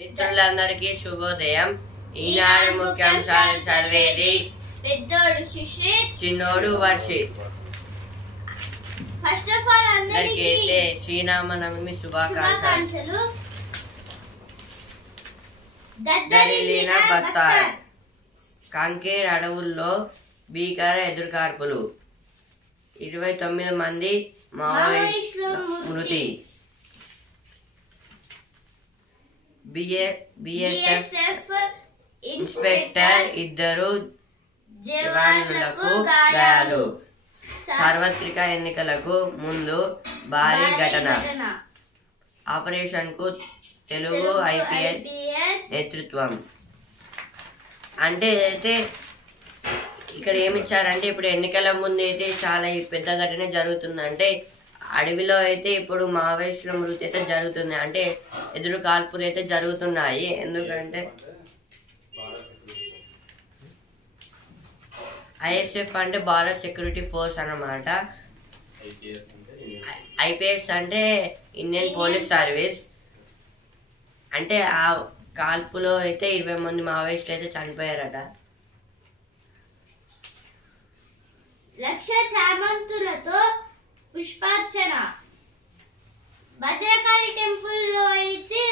మిత్రులందరికీ శుభోదయం. ఈనాడు ముఖ్యాంశాలు చదివేది పెద్దోడు సుశ్రీత్, చిన్నోడు వర్షిత్. ఫస్ట్ ఆఫ్ ఆల్ అందరికీ శ్రీరామనవమి శుభాకాంక్షలు. దద్దరిల్లిన బస్తార్. కంకేర్ అడవుల్లో భీకర ఎదురుకార్పులు, 29 మంది మావోయిస్టుల మృతి. బిఎస్ఎఫ్ ఇన్స్పెక్టర్ 2 జవాన్లకు గాయాలు. సార్వత్రిక ఎన్నికలకు ముందు భారీ ఘటన. ఆపరేషన్ కు తెలుగు ఐపీఎస్ నేతృత్వం. అంటే అయితే ఇక్కడ ఏమిచ్చారంటే, ఇప్పుడు ఎన్నికల ముందు అయితే చాలా పెద్ద ఘటన జరుగుతుంది. అంటే అడవిలో అయితే ఇప్పుడు మావోయిస్టుల మృతి అయితే జరుగుతుంది. అంటే ఎదురు కాల్పులు అయితే జరుగుతున్నాయి. ఎందుకంటే ఐఎస్ఎఫ్ అంటే భారత్ సెక్యూరిటీ ఫోర్స్ అన్నమాట. ఐపీఎస్ అంటే ఇండియన్ పోలీస్ సర్వీస్. అంటే ఆ కాల్పులో అయితే 20 మంది మావోయిస్టులు అయితే చనిపోయారట. లక్ష చామంతులతో పుష్పార్చన. భద్రకాళి టెంపుల్ లో అయితే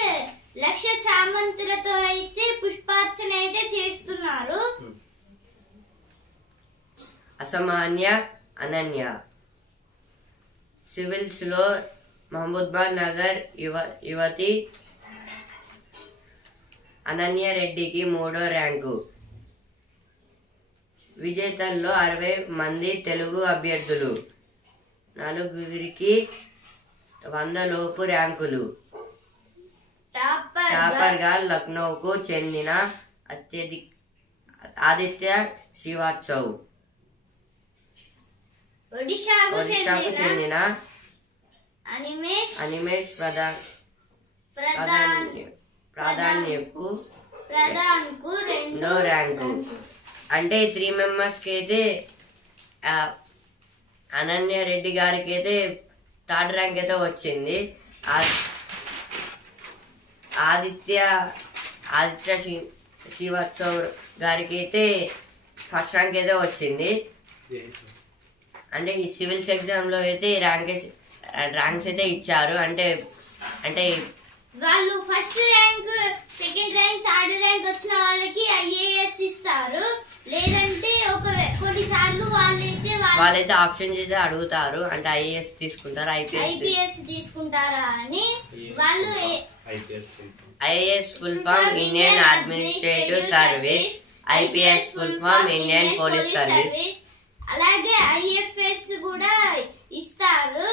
లక్ష చామంతులతో అయితే పుష్పార్చన అయితే చేస్తున్నారు. అసామాన్య అనన్య. సివిల్స్ లో మహబూబాబాద్ నగర్ యువతి అనన్య రెడ్డికి 3వ ర్యాంకు. విజేతల్లో 60 మంది తెలుగు అభ్యర్థులు. 4 100 లోపు ర్యాంకులు. టాపర్ గా లక్నోకు చెందిన ఆదిత్య శ్రీవాత్సవ్. ఒడిశాకు చెందిన అనిమేష్ ప్రాధాన్యకు 2వ ర్యాంకు. అంటే 3 మెంబర్స్ కి అయితే అనన్య రెడ్డి గారికి అయితే 3rd ర్యాంక్ అయితే వచ్చింది. ఆదిత్య శ్రీవాత్సవ్ గారికి అయితే 1st ర్యాంక్ అయితే వచ్చింది. అంటే ఈ సివిల్స్ ఎగ్జామ్ లో అయితే ర్యాంక్స్ అయితే ఇచ్చారు. అంటే వాళ్ళు 1st rank, 2nd rank, 3rd rank వచ్చిన వాళ్ళకి ఐఏఎస్ ఇస్తారు. లేదంటే కొన్నిసార్లు వాళ్ళైతే ఆప్షన్స్ అయితే అడుగుతారు. అంటే ఐఏఎస్ తీసుకుంటారు, ఐపీఎస్ తీసుకుంటారా అని. వాళ్ళు IAS full form Indian administrative service, IPS full form Indian police service. అలాగే ఐఎఫ్ఎస్ కూడా ఇస్తారు,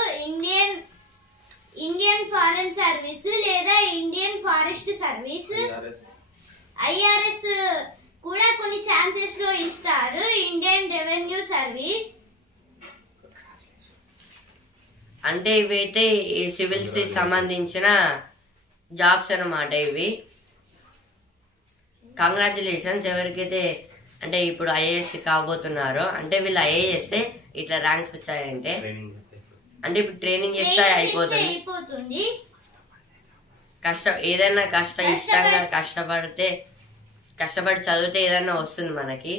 ఇండియన్ ఫారెన్ సర్వీస్ లేదా ఇండియన్ ఫారెస్ట్ సర్వీస్. ఐఆర్ఎస్ కూడా కొన్ని ఛాన్సెస్ లో ఇస్తారు, ఇండియన్ రెవెన్యూ సర్వీస్. అంటే ఇవైతే ఈ సివిల్స్ సంబంధించిన జాబ్స్ అన్నమాట. ఇవి కంగ్రాచులేషన్స్ ఎవరికైతే అంటే ఇప్పుడు ఐఏఎస్ కాబోతున్నారో. అంటే వీళ్ళు ఐఏఎస్ ఇట్లా ర్యాంక్స్ వచ్చాయంటే అంటే ఇప్పుడు ట్రైనింగ్ చేస్తే అయిపోతుంది. ఏదైనా ఇష్టంగా కష్టపడి చదివితే ఏదైనా వస్తుంది మనకి.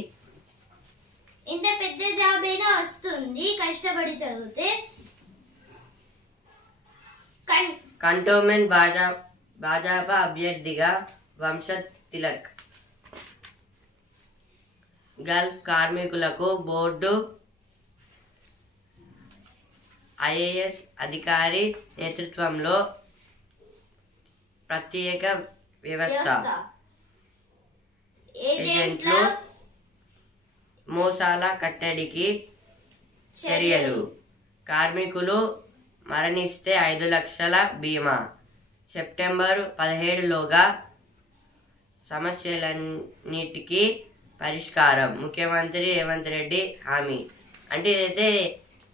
ఇంత పెద్ద జాబ్ అయినా వస్తుంది కష్టపడి చదివితే. కంటోన్మెంట్ భాజపా అభ్యర్థిగా వంశత్ తిలక్. గల్ఫ్ కార్మికులకు బోర్డు ఐఏఎస్ అధికారి నేతృత్వంలో ప్రత్యేక వ్యవస్థ. ఏజెంట్లు మోసాల కట్టడికి చర్యలు. కార్మికులు మరణిస్తే 5 లక్షల బీమా. సెప్టెంబర్ 17 లోగా సమస్యలన్నిటికీ పరిష్కారం. ముఖ్యమంత్రి రేవంత్ రెడ్డి హామీ. అంటే ఇదైతే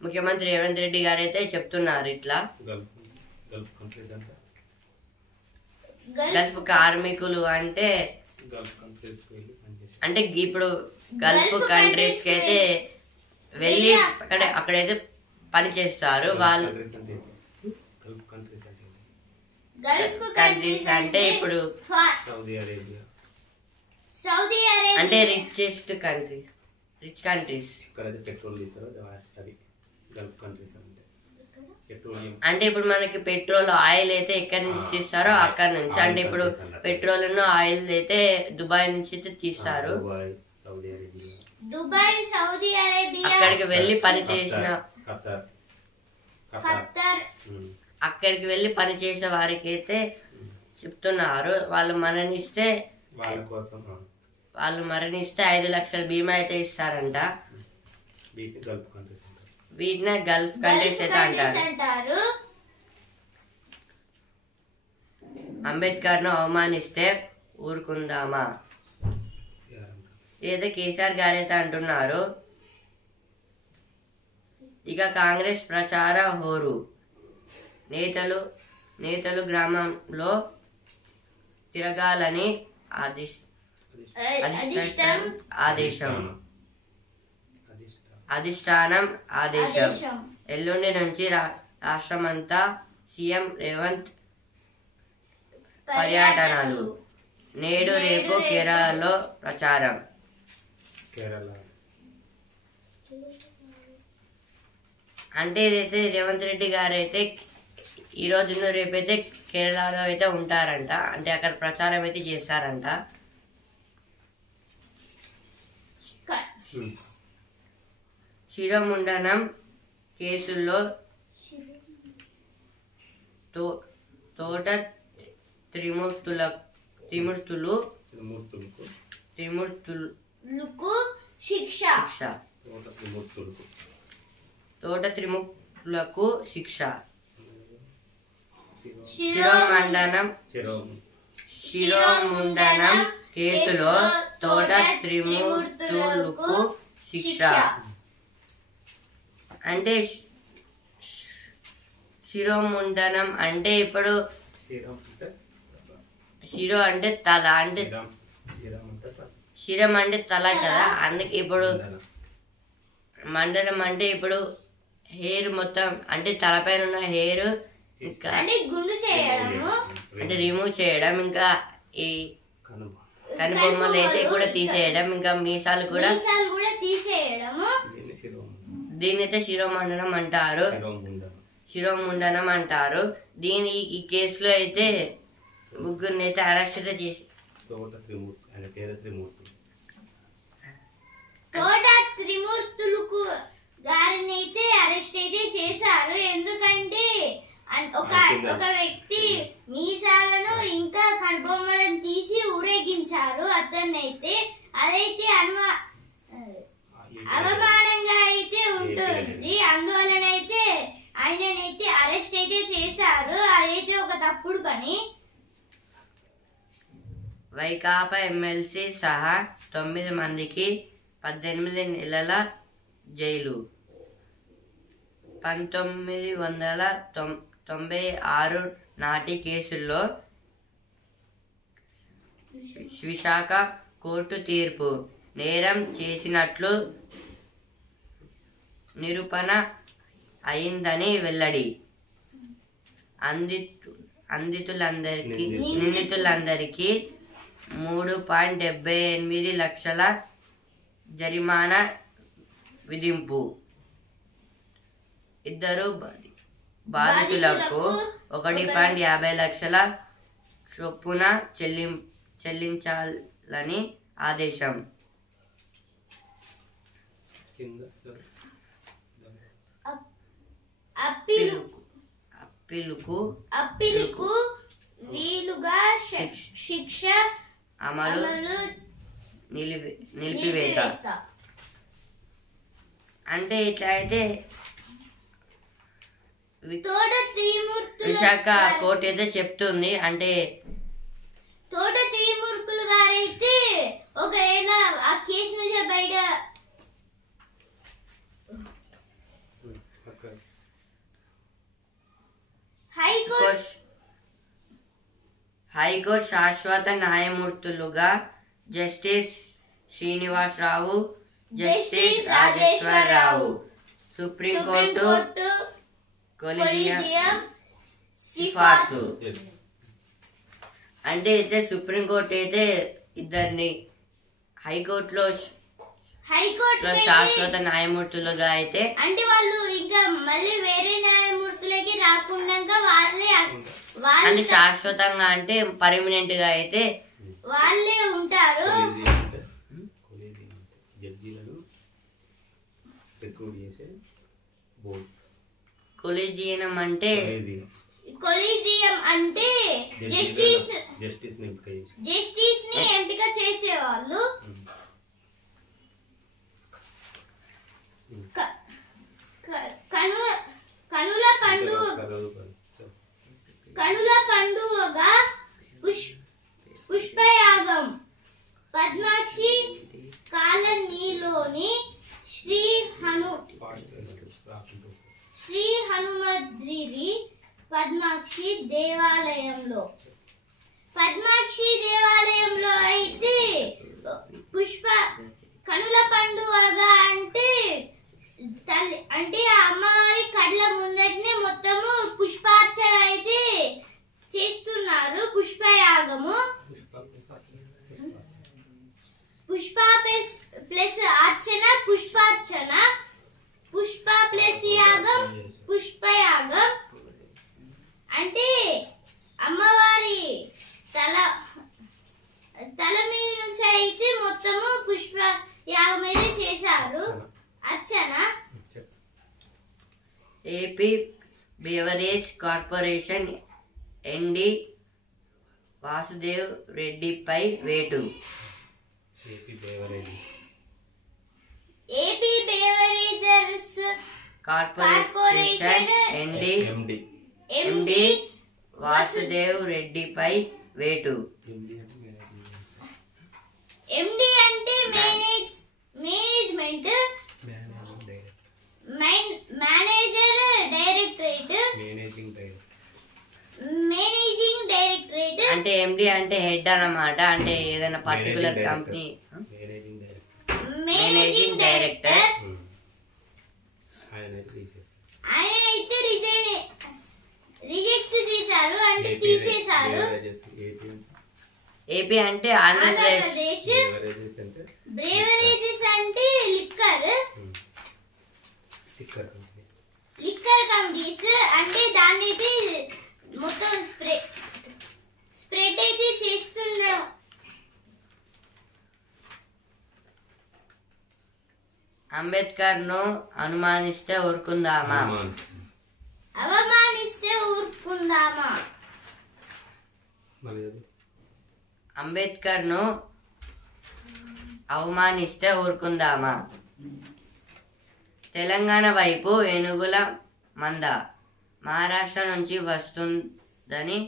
ముఖ్యమంత్రి రేవంత్ రెడ్డి గారు అయితే చెప్తున్నారు. ఇట్లా గల్ఫ్ కార్మికులు అంటే ఇప్పుడు గల్ఫ్ కంట్రీస్ కి అయితే వెళ్ళి అక్కడైతే పని చేస్తారు వాళ్ళు. గల్ఫ్ కంట్రీస్ అంటే ఇప్పుడు సౌదీ అరేబియా అంటే రిచ్ కంట్రీస్. ఇక్కడైతే పెట్రోల్ తీస్తారో అది గల్ఫ్ కంట్రీస్ అంటే పెట్రోలియం. అంటే ఇప్పుడు మనకి పెట్రోల్ ఆయిల్ అయితే ఎక్కడి నుంచి తీస్తారో అక్కడ నుంచి. అంటే ఇప్పుడు పెట్రోల్ ఆయిల్ అయితే దుబాయ్ నుంచి అయితే తీస్తారు. దుబాయ్ సౌదీ అరేబియా అక్కడికి వెళ్ళి పని చేసిన ఖత్తర్ అక్కడికి వెళ్ళి పని చేసే వారికి అయితే చెప్తున్నారు వాళ్ళు మరణిస్తే 5 లక్షల బీమా అయితే ఇస్తారంట. వీటినే గల్ఫ్ కంట్రీస్ అయితే అంటారు. అంబేద్కర్ ను అవమానిస్తే ఊరుకుందామా ఇదైతే కేసీఆర్ గారు అయితే అంటున్నారు. ఇక కాంగ్రెస్ ప్రచార హోరు. నేతలు గ్రామంలో తిరగాలని అధిష్టానం ఆదేశం. ఎల్లుండి నుంచి రాష్ట్రమంతా సీఎం రేవంత్ పర్యటనలు. నేడు రేపు కేరళలో ప్రచారం. అంటే ఇదైతే రేవంత్ రెడ్డి గారు అయితే ఈ రోజు రేపైతే కేరళలో అయితే ఉంటారంట. అంటే అక్కడ ప్రచారం అయితే చేస్తారంట. శిరోముండనం కేసుల్లో తోట త్రిమూర్తులకు శిక్ష. తోట త్రిమూర్తులకు శిక్ష. శిరోముండనం కేసులో తోట త్రిమూర్తులకు శిక్ష. అంటే శిరోముండనం అంటే ఇప్పుడు శిరో అంటే తల, అంటే శిరం అంటే తల కదా. అందుకే ఇప్పుడు మండలం అంటే ఇప్పుడు హెయిర్ మొత్తం అంటే తలపైన ఉన్న హెయిర్ ఇంకా అంటే రిమూవ్ చేయడం, ఇంకా ఈ కనుబొమ్మలు అయితే కూడా తీసేయడం, ఇంకా మీసాలు కూడా తీసేయడము. దీనైతే శిరోమండనం అంటారు. శిరోముండనం అంటారు. ఈ కేసులో అయితే ముగ్గురిని అయితే అరెస్ట్ అయితే చేసి తోట త్రిమూర్తులకు గారిని అయితే అరెస్ట్ అయితే చేశారు. ఎందుకంటే ఒక వ్యక్తి మీసాలను ఇంకా కనుబొమ్మలను తీసి ఊరేగించారు అతన్నైతే. అదైతే అవమానంగా అయితే ఉంటుంది. అందువలనైతే ఆయననైతే అరెస్ట్ అయితే చేశారు. అదైతే ఒక తప్పుడు పని. వైకాపా ఎమ్మెల్సీ సహా 9 మందికి 18 నెలల జైలు. 1996 నాటి కేసుల్లో విశాఖ కోర్టు తీర్పు. నేరం చేసినట్లు నిరూపణ అయిందని వెల్లడి. నిందితులందరికీ 3.78 లక్షల జరిమానా విధింపు. 2 బాధితులకు 1.50 లక్షల చొప్పున చెల్లించాలని ఆదేశం. అప్పీలుకు వీలుగా శిక్ష అమలు నిలిపివేత. అంటే ఇట్లా అయితే విశాఖ కోర్టు అయితే చెప్తుంది. అంటే తోట త్రిమూర్తులు గారైతే ఒకవేళ ఆ కేసు నుంచి బయట హైకోర్టు శాశ్వత న్యాయమూర్తులుగా justice Srinivasarao, justice Rajeswararao, supreme court collegium సిఫార్సు. అంటే అయితే సుప్రీంకోర్టు అయితే ఇద్దరిని హైకోర్టులో శాశ్వత న్యాయమూర్తులుగా అయితే అంటే వాళ్ళు ఇంకా మళ్ళీ వేరే న్యాయమూర్తులకి రాకుండా వాళ్ళే శాశ్వతంగా అంటే పర్మనెంట్ గా అయితే వాళ్ళే ఉంటారు. కొలీజియం అంటే జస్టిస్ ని ఎంపిక చేసేవాళ్ళు. కనుల పండుగగా పుష్పయాగం పద్మాక్షి కాలనీలోని శ్రీ హనుమద్రి పద్మాక్షి దేవాలయంలో అయితే కనుల పండుగగా అంటే ఆ అమ్మవారి కళ్ళ ముందటనే మొత్తము పుష్పార్చన అయితే చేస్తున్నారు. పుష్పయాగము పుష్ప ప్లస్ అర్చన పుష్పార్చన, పుష్ప ప్లస్ యాగం పుష్పయాగం. అంటే అమ్మవారి తల మీద నుంచి అయితే మొత్తము పుష్ప యాగం అయితే చేశారు. అర్చన. AP beverage corporation MD Vasudev రెడ్డిపై వేటు. AP beverages corporation MD Vasudev రెడ్డిపై వేటు. ఎండి అంటే management, manager directorate, managing directorate. అంటే ఎండి అంటే హెడ్ అన్నమాట. అంటే ఏదైనా పర్టికులర్ కంపెనీ మేనేజింగ్ డైరెక్టర్. ఆయన అయితే రిజెక్ట్ చేశారు అంటే తీసేశారు. ఏపీ అంటే ఆంధ్రప్రదేశ్. బ్రేవరేజెస్ అంటే లిక్కర్ కంపెనీస్. అంటే దాన్ని అయితే మొత్తం స్ప్రెడ్ అయితే చేస్తున్నారు. అంబేద్కర్ ను అవమానిస్తే ఊరుకుందామా? అంబేద్కర్ ను అవమానిస్తే ఊరుకుందామా? తెలంగాణ వైపు ఏనుగుల మంద మహారాష్ట్ర నుంచి వస్తుందని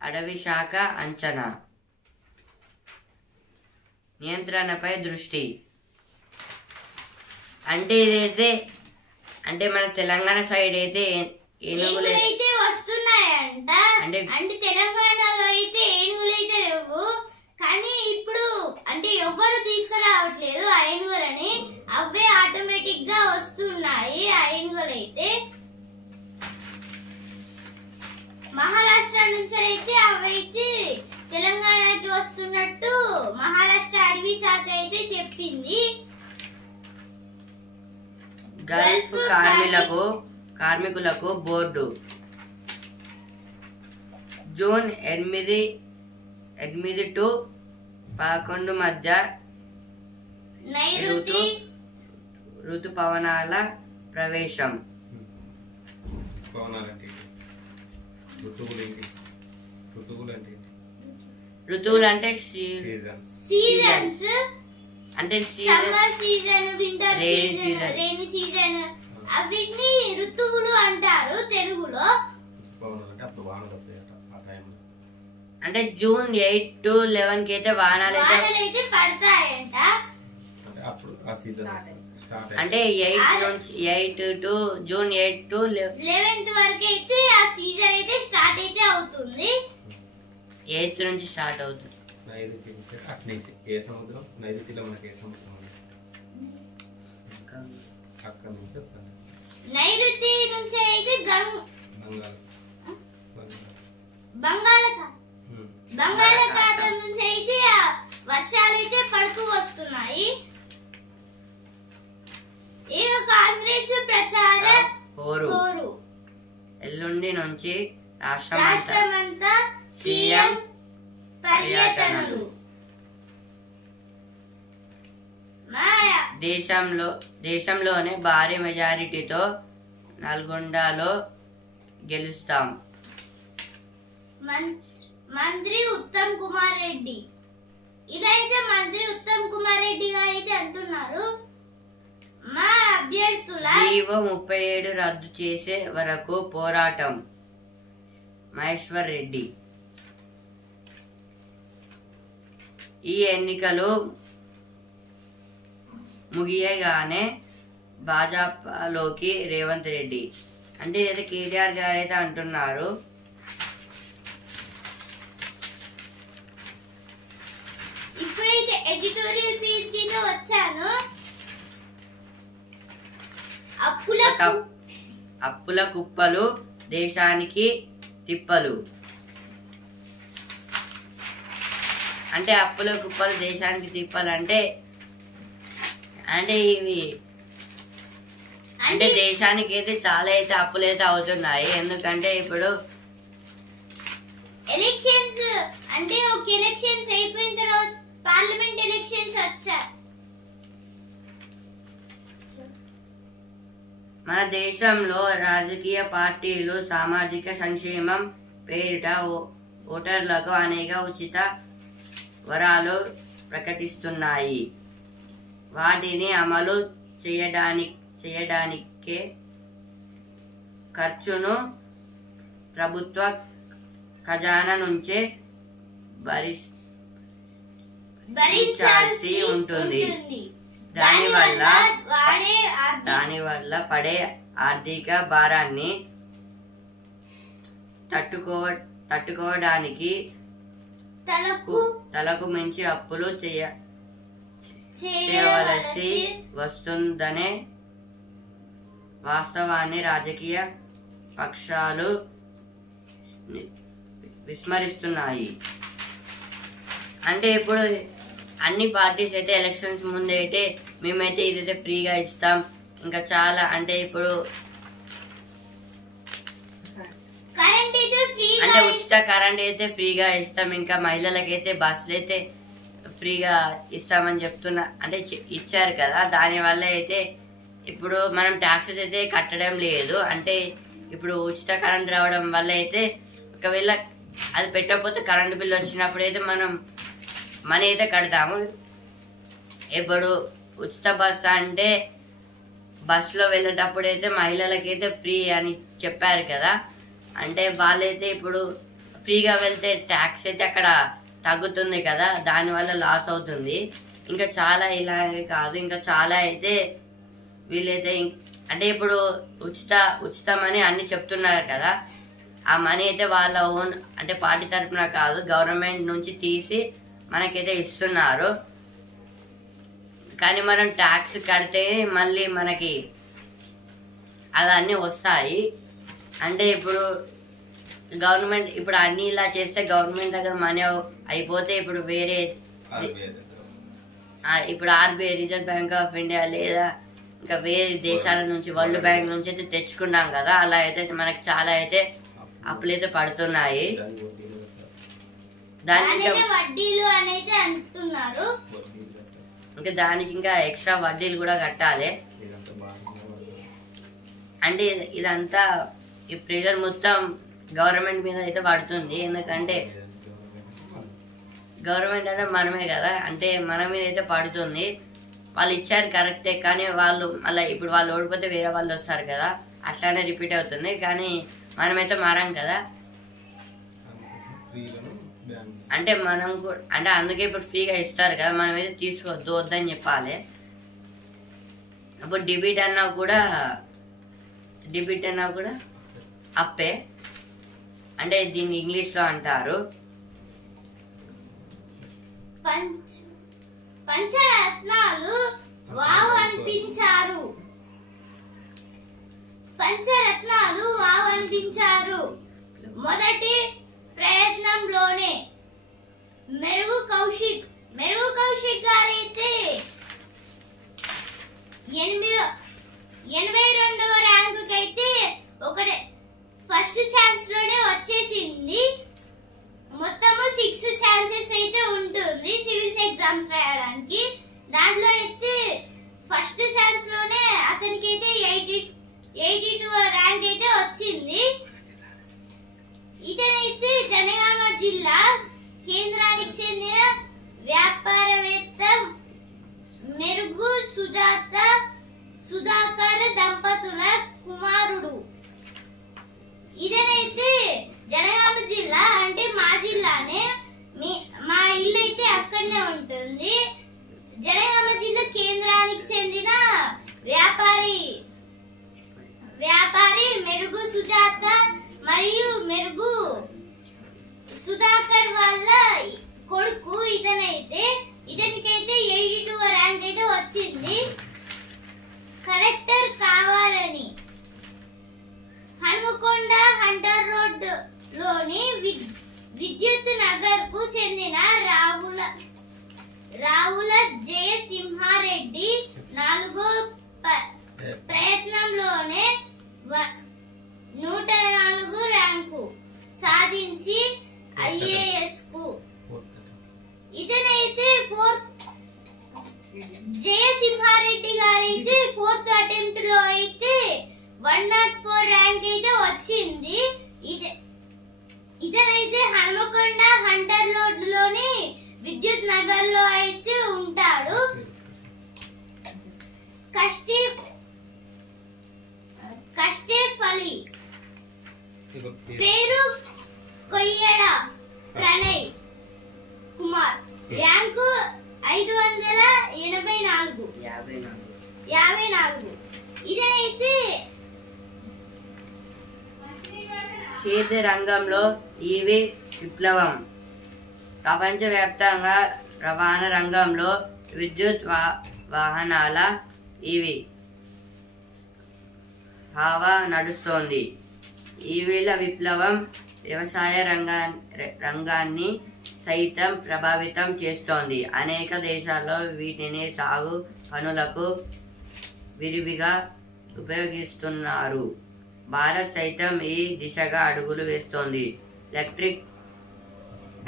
అటవీ శాఖ అంచనా. నియంత్రణపై దృష్టి. అంటే ఇదైతే అంటే మన తెలంగాణ సైడ్ అయితే ఏనుగులు అయితే వస్తున్నాయంట. అంటే తెలంగాణలో అయితే ఏనుగులు అయితే లేవు, కానీ ఇప్పుడు అంటే ఎవ్వరు తీసుకురావట్లేదు ఆ ఏనుగులని. అవే ఆటోమేటిక్ గా వస్తున్నాయి ఆ ఏనుగులు అయితే. మహారాష్ట్ర నుంచి అయితే అవైతే తెలంగాణకి వస్తున్నట్టు మహారాష్ట్ర అడవి శాఖ అయితే చెప్పింది. గల్ఫ్ కార్మికులకు బోర్డు జూన్ 8 to 11 మధ్య ఋతుపవనాల ప్రవేశం. ఋతువులు అంటే సీజన్స్. అంటే summer season, winter season, rainy season, అవిటిని ఋతువులు అంటారు తెలుగులో. అంటే జూన్ 8 to 11 కి అయితే వానలు అయితే పడతాయంట. అంటే 8 to జూన్ 8 to 11 వరకు అయితే ఆ సీజన్ అయితే స్టార్ట్ అయితే అవుతుంది. 8 నుంచి స్టార్ట్ అవుతుంది. ఏ సముద్రం? నైరుతిలో మనకి ఏ సముద్రం? అక్కడ నుంచి వస్తుంది. నైరుతి నుంచి అయితే బంగాళాఖాతం. బంగాళాఖాతం నుంచి అయితే వర్షాలు అయితే పడుతూ వస్తున్నాయి. కాంగ్రెస్ ప్రచార హోరు. ఎల్లుండి నుంచి రాష్ట్రమంతా సీఎం పర్యటనలు. దేశంలోనే భారీ మెజారిటీతో నల్గొండలో గెలుస్తాం. మంత్రి ఉత్తమ్ కుమార్ రెడ్డి. ఇదైతే మంత్రి ఉత్తమ్ కుమార్ రెడ్డి గారు అయితే అంటున్నారు, మా అభ్యర్థుల జీవో 37 రద్దు చేసే వరకు పోరాటం. మహేశ్వర్ రెడ్డి. ఈ ఎన్నికలు ముగియగానే భాజపాలోకి రేవంత్ రెడ్డి. అంటే ఏదైతే కేటీఆర్ గారు అయితే అంటున్నారు, ఇప్పుడైతే ఎడిటోరియల్ పేజ్ కింద వచ్చాను. అప్పుల కుప్పలు దేశానికి తిప్పలు. అంటే అప్పుల కుప్పలు దేశానికి తిప్పలు అంటే ఇవి అంటే దేశానికి అయితే చాలా అయితే అప్పులు అయితే అవుతున్నాయి. ఎందుకంటే ఇప్పుడు ఎలక్షన్స్ అంటే ఒక ఎలక్షన్స్ అయిపోయిన తర్వాత పార్లమెంట్ ఎలక్షన్స్ వచ్చాయి. మన దేశంలో రాజకీయ పార్టీలు సామాజిక సంక్షేమం పేరిట ఓటర్లకు అనేక ఉచిత వరాలు ప్రకటిస్తున్నాయి. వాటిని అమలు చేయడానికే ఖర్చును ప్రభుత్వ ఖజానా నుంచే భరించాల్సి ఉంటుంది. దానివల్ల పడే ఆర్థిక భారాన్ని తట్టుకోవడానికి తలకు మించి అప్పులు చేయవలసి వస్తుందనే వాస్తవాన్ని రాజకీయ పక్షాలు విస్మరిస్తున్నాయి. అంటే ఇప్పుడు అన్ని పార్టీస్ అయితే ఎలక్షన్స్ ముందు అయితే మేమైతే ఇదైతే ఫ్రీగా ఇస్తాం, ఇంకా చాలా అంటే ఇప్పుడు అంటే ఉచిత కరెంట్ అయితే ఫ్రీగా ఇస్తాం, ఇంకా మహిళలకైతే బస్సులు అయితే ఫ్రీగా ఇస్తామని చెప్తున్నా అంటే ఇచ్చారు కదా. దానివల్ల అయితే ఇప్పుడు మనం ట్యాక్సెస్ అయితే కట్టడం లేదు. అంటే ఇప్పుడు ఉచిత కరెంట్ రావడం వల్ల అయితే ఒకవేళ అది పెట్టకపోతే కరెంట్ బిల్ వచ్చినప్పుడు అయితే మనం మనీ అయితే కడతాము. ఇప్పుడు ఉచిత బస్సు అంటే బస్సులో వెళ్ళేటప్పుడు అయితే మహిళలకైతే ఫ్రీ అని చెప్పారు కదా. అంటే వాళ్ళైతే ఇప్పుడు ఫ్రీగా వెళ్తే ట్యాక్స్ అయితే అక్కడ తగ్గుతుంది కదా, దానివల్ల లాస్ అవుతుంది. ఇంకా చాలా ఇలాగే కాదు, ఇంకా చాలా అయితే వీళ్ళైతే అంటే ఇప్పుడు ఉచితం అని అన్ని చెప్తున్నారు కదా, ఆ మనీ అయితే వాళ్ళ ఓన్ అంటే పార్టీ తరఫున కాదు గవర్నమెంట్ నుంచి తీసి మనకైతే ఇస్తున్నారు. కానీ మనం ట్యాక్స్ కడితే మళ్ళీ మనకి అవన్నీ వస్తాయి. అంటే ఇప్పుడు గవర్నమెంట్ ఇప్పుడు అన్ని ఇలా చేస్తే గవర్నమెంట్ దగ్గర మనీ అయిపోతే ఇప్పుడు వేరే ఇప్పుడు RBI reserve bank of India లేదా ఇంకా వేరే దేశాల నుంచి వరల్డ్ బ్యాంక్ నుంచి అయితే తెచ్చుకున్నాం కదా, అలా అయితే మనకి చాలా అయితే అప్పులైతే పడుతున్నాయి. దానికి వడ్డీలు అనేది అంటున్నారు, ఇంకా దానికి ఇంకా ఎక్స్ట్రా వడ్డీలు కూడా కట్టాలి. అంటే ఇదంతా ఈ ప్రెజర్ మొత్తం గవర్నమెంట్ మీద అయితే పడుతుంది. ఎందుకంటే గవర్నమెంట్ అంటే మనమే కదా, అంటే మన మీద అయితే పడుతుంది. వాళ్ళు ఇచ్చారు కరెక్టే, కానీ వాళ్ళు మళ్ళీ ఇప్పుడు వాళ్ళు ఓడిపోతే వేరే వాళ్ళు వస్తారు కదా, అట్లానే రిపీట్ అవుతుంది. కానీ మనమైతే మారాం కదా, అంటే మనం కూడా అంటే అందుకే ఇప్పుడు ఫ్రీగా ఇస్తారు కదా, మనం అయితే తీసుకోవద్దు వద్దని చెప్పాలి. అప్పుడు డెబిట్ అన్నా కూడా అప్పే, అంటే దీన్ని ఇంగ్లీష్ లో అంటారు. పంచరత్నాలు వావ్ అనిపించారు. మొదటి ప్రయత్నంలోనే మెరుగు కౌశిక్ గారైతే 82వ ర్యాంకుకి అయితే ఫస్ట్ ఛాన్స్ లోనే వచ్చేసింది. మొత్తము 6 ఛాన్సెస్ అయితే ఉంటుంది సివిల్స్ ఎగ్జామ్స్ రాయడానికి. దాంట్లో అయితే ఫస్ట్ ఛాన్స్ లోనే అతనికి అయితే 82వ ర్యాంక్ అయితే వచ్చింది. ఇతనైతే జనగామ జిల్లా కేంద్రానికి చెందిన వ్యాపారవేత్త మెరుగు సుధాకర్ దంపతుల కుమారుడు. ఇదనైతే జనగామ జిల్లా అంటే మా జిల్లానే, మా ఇల్లు అయితే అక్కడనే ఉంటుంది. జనగామ జిల్లా కేంద్రానికి చెందిన వ్యాపారి మెరుగు సుజాత మరియు మెరుగు సుధాకర్ వాళ్ళ కొడుకు ఇతనికైతే 82వ ర్యాంక్ అయితే వచ్చింది. కలెక్టర్ కావాలని హనుమకొండ హంటర్ రోడ్ లోని విద్యుత్ నగర్ కు చెందిన రావుల జయసింహారెడ్డి 4వ ప్రయత్నంలోనే 104 ర్యాంకు సాధించి ఐఏఎస్ కు ఇతనైతే జయసింహారెడ్డి గారైతే 4th అటెంప్ట్ లో అయితే 104 ర్యాంక్ అయితే వచ్చింది. ఇతనైతే హనుమకొండ హంటర్ రోడ్ లోని విద్యుత్ నగర్ లో అయితే ఉంటాడు. కష్టేఫ్ అలీ పేరు కొయ్యడ ప్రణయ్ కుమార్ ర్యాంకు 584. ఇదైతే సేద్య రంగంలో ఈవీ విప్లవం. ప్రపంచవ్యాప్తంగా రవాణా రంగంలో విద్యుత్ వాహనాల ఈవీ హవా నడుస్తోంది. ఈవీల విప్లవం వ్యవసాయ రంగాన్ని సైతం ప్రభావితం చేస్తోంది. అనేక దేశాల్లో వీటిని సాగు పనులకు విరివిగా ఉపయోగిస్తున్నారు. భారత్ సైతం ఈ దిశగా అడుగులు వేస్తోంది.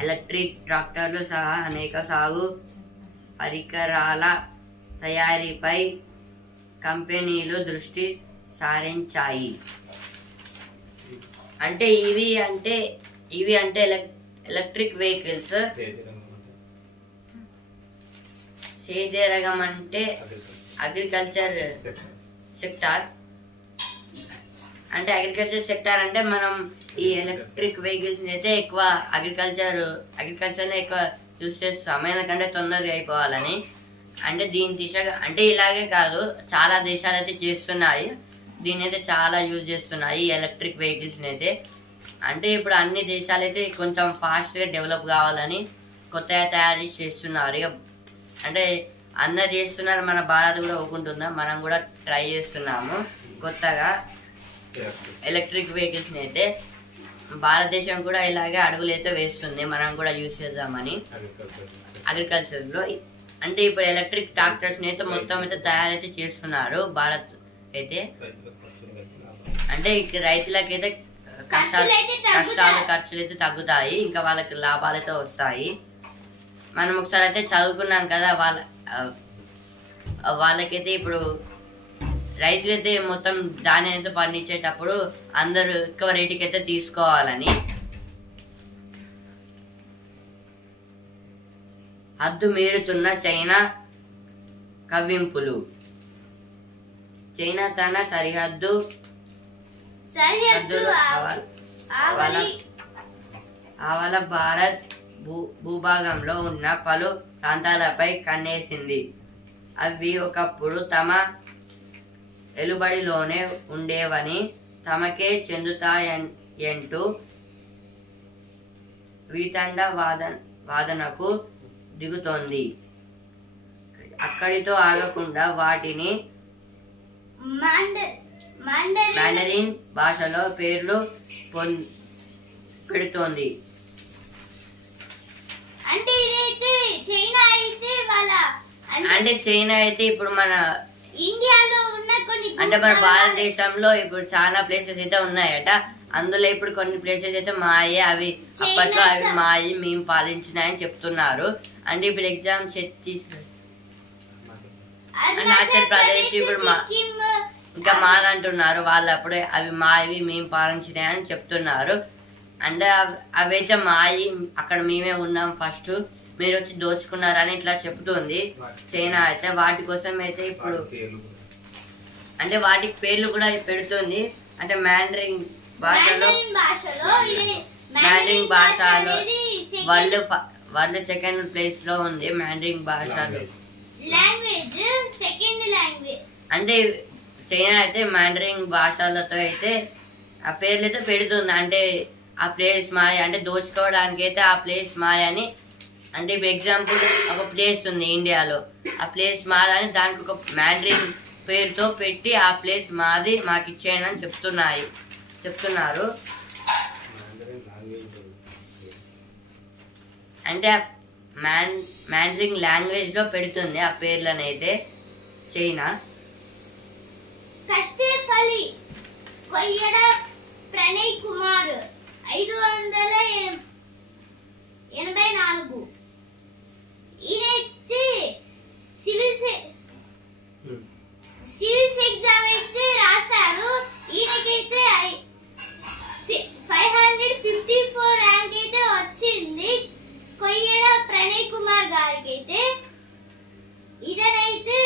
ఎలక్ట్రిక్ ట్రాక్టర్లు సహా అనేక సాగు పరికరాల తయారీపై కంపెనీలు దృష్టి సారించాయి. అంటే ఇవి అంటే ఎలక్ట్రిక్ వెహికల్స్. సేద్య రంగం అంటే అగ్రికల్చర్ సెక్టార్. అంటే అగ్రికల్చర్ సెక్టార్ అంటే మనం ఈ ఎలక్ట్రిక్ వెహికల్స్ అయితే ఎక్కువ అగ్రికల్చర్ ఎక్కువ యూజ్ చేస్తాం, ఎందుకంటే తొందరగా అయిపోవాలని. అంటే దీని దిశగా అంటే ఇలాగే కాదు, చాలా దేశాలు అయితే చేస్తున్నాయి. దీన్ని అయితే చాలా యూజ్ చేస్తున్నాయి ఈ ఎలక్ట్రిక్ వెహికల్స్ అయితే. అంటే ఇప్పుడు అన్ని దేశాలు అయితే కొంచెం ఫాస్ట్గా డెవలప్ కావాలని కొత్తగా తయారు చేస్తున్నారు. ఇక అంటే అందరు చేస్తున్నారు, మన భారత్ కూడా ఒప్పుకుంటుందా, మనం కూడా ట్రై చేస్తున్నాము కొత్తగా ఎలక్ట్రిక్ వెహికల్స్ అయితే. భారతదేశం కూడా ఇలాగే అడుగులు అయితే వేస్తుంది, మనం కూడా యూజ్ చేద్దామని అగ్రికల్చర్లో. అంటే ఇప్పుడు ఎలక్ట్రిక్ ట్రాక్టర్స్ అయితే మొత్తం అయితే తయారైతే చేస్తున్నారు భారత్ అయితే. అంటే రైతులకైతే ఖర్చులు అయితే తగ్గుతాయి, ఇంకా వాళ్ళకి లాభాలు అయితే వస్తాయి. మనం ఒకసారి అయితే చదువుకున్నాం కదా, వాళ్ళకైతే ఇప్పుడు రైతులు అయితే మొత్తం ధాన్యం అయితే పండించేటప్పుడు అందరూ ఎక్కువ రేటుకి అయితే తీసుకోవాలని. హద్దు మీరుతున్న చైనా కవ్వింపులు. చైనా తన సరిహద్దు ఆవల భారత్ భూభాగంలో ఉన్న పలు ప్రాంతాలపై కన్నేసింది. అవి ఒకప్పుడు తమ ఎలుబడిలోనే ఉండేవని, తమకే చెందుతాయంటూ వితండ వాదనకు దిగుతోంది. అక్కడితో ఆగకుండా వాటిని మాండరిన్ భాషలో పేర్లు పెడుతోంది. అంటే ఇదైతే చైనా అయితే వాళ్ళ అంటే చైనా అయితే ఇప్పుడు మన ఇండియాలో ఉన్న కొన్ని అంటే మన భారతదేశంలో ఇప్పుడు చాలా ప్లేసెస్ అయితే ఉన్నాయట. అందులో ఇప్పుడు కొన్ని ప్లేసెస్ అయితే మాయే, అవి అప్పట్లో అవి మాయి మేము పాలించినాయని చెప్తున్నారు. అంటే ఇప్పుడు ఎగ్జామ్ అరుణాచల్ ప్రదేశ్ ఇప్పుడు ఇంకా మాదంటున్నారు. వాళ్ళు అప్పుడే అవి మావి మేము పాలించినాయని చెప్తున్నారు. అంటే అవైతే మాయి, అక్కడ మేమే ఉన్నాం ఫస్ట్, మీరు వచ్చి దోచుకున్నారని ఇట్లా చెప్తుంది చైనా అయితే. వాటి కోసం అయితే ఇప్పుడు అంటే వాటికి పేర్లు కూడా పెడుతుంది. అంటే మ్యాండరింగ్ భాషలో వాళ్ళు సెకండ్ ప్లేస్ లో ఉంది మ్యాండరింగ్ భాషలో. అంటే చైనా అయితే మ్యాండరింగ్ భాషలతో అయితే ఆ పేర్లు అయితే పెడుతుంది. అంటే ఆ ప్లేస్ మాయ, అంటే దోచుకోవడానికి అయితే ఆ ప్లేస్ మాయ అని. అంటే ఇప్పుడు ఎగ్జాంపుల్ ఒక ప్లేస్ ఉంది ఇండియాలో, ఆ ప్లేస్ మాది అని దానికి ఒక మ్యాండరింగ్ పేరుతో పెట్టి ఆ ప్లేస్ మాది మాకు ఇచ్చేయండి అని చెప్తున్నారు. అంటే మ్యాండరింగ్ లాంగ్వేజ్ లో పెడుతుంది ఆ పేర్లను అయితే చైనా. ప్రణయ్ కుమార్ 584. ఈయనైతే సివిల్స్ ఎగ్జామ్ అయితే రాశారు. ఈయనకైతే 554 ర్యాంక్ అయితే వచ్చింది. కొయ్యడ ప్రణయ్ కుమార్ గారికి అయితే ఇదనైతే